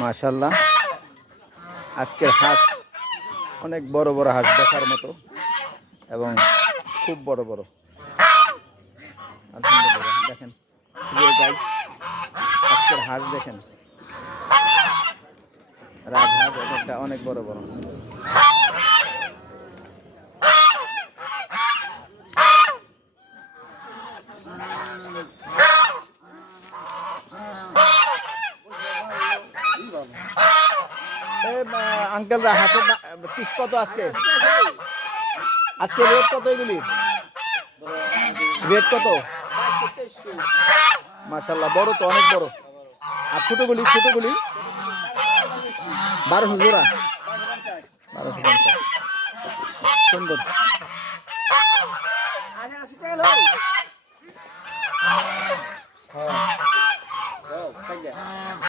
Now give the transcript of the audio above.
মাশাআল্লাহ আজকের হাঁস অনেক বড় বড় হাঁস দেখার মতো এবং খুব বড় বড়। আলহামদুলিল্লাহ দেখেন গাইস আজকের হাঁস দেখেন, রাজহাঁস একটা অনেক বড় বড়। আঙ্কেলরা হাঁসের পিস কত আজকে? আজকে রেট কত এগুলি? রেট কত? মাশাআল্লাহ বড় তো, অনেক বড়। আর ছোটগুলি? 1200 জোড়া, 1250। সুন্দর।